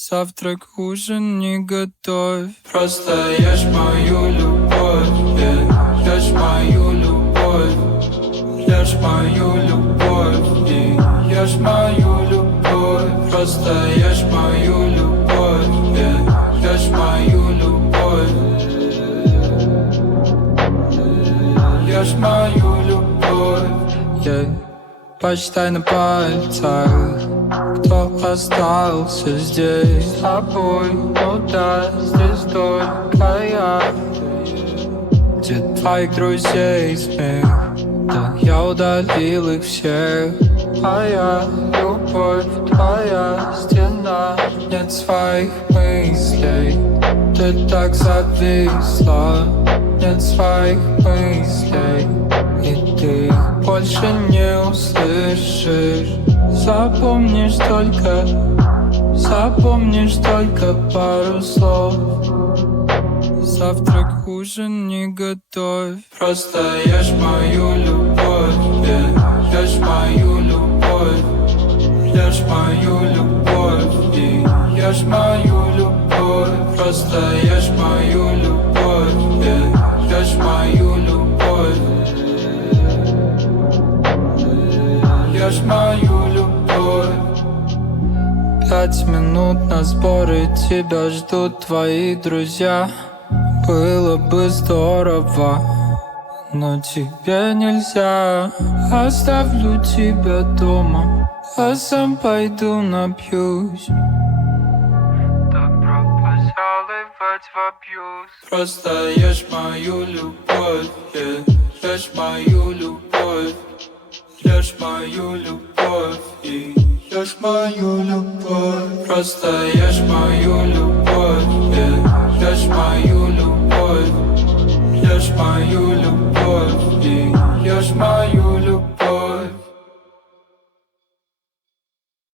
Завтрак, ужин не готовь. Просто ешь мою любовь, ешь мою любовь, ешь мою любовь и ешь мою любовь. Просто ешь мою любовь, ешь мою любовь, ешь мою любовь. Посчитай на пальцах, кто остался здесь с тобой. Ну да, здесь только я. Где твоих друзей смех? Да я удалил их всех. Моя любовь, твоя стена. Нет своих мыслей, ты так зависла. Нет своих мыслей, и ты их больше не услышишь. Запомнишь только пару слов. Завтрак, ужин не готовь. Просто ешь мою любовь, ешь мою любовь, ешь мою любовь и ешь мою любовь. Просто ешь мою любовь, ешь мою любовь, ешь мою любовь. 5 минут на сборы, тебя ждут твои друзья. Было бы здорово, но тебе нельзя. Оставлю тебя дома, а сам пойду напьюсь. Добро пожаловать в абьюз. Просто ешь мою любовь, ешь мою любовь, ешь мою любовь и ешь мою любовь. Просто ешь мою любовь, ешь мою любовь, ешь мою любовь и ешь мою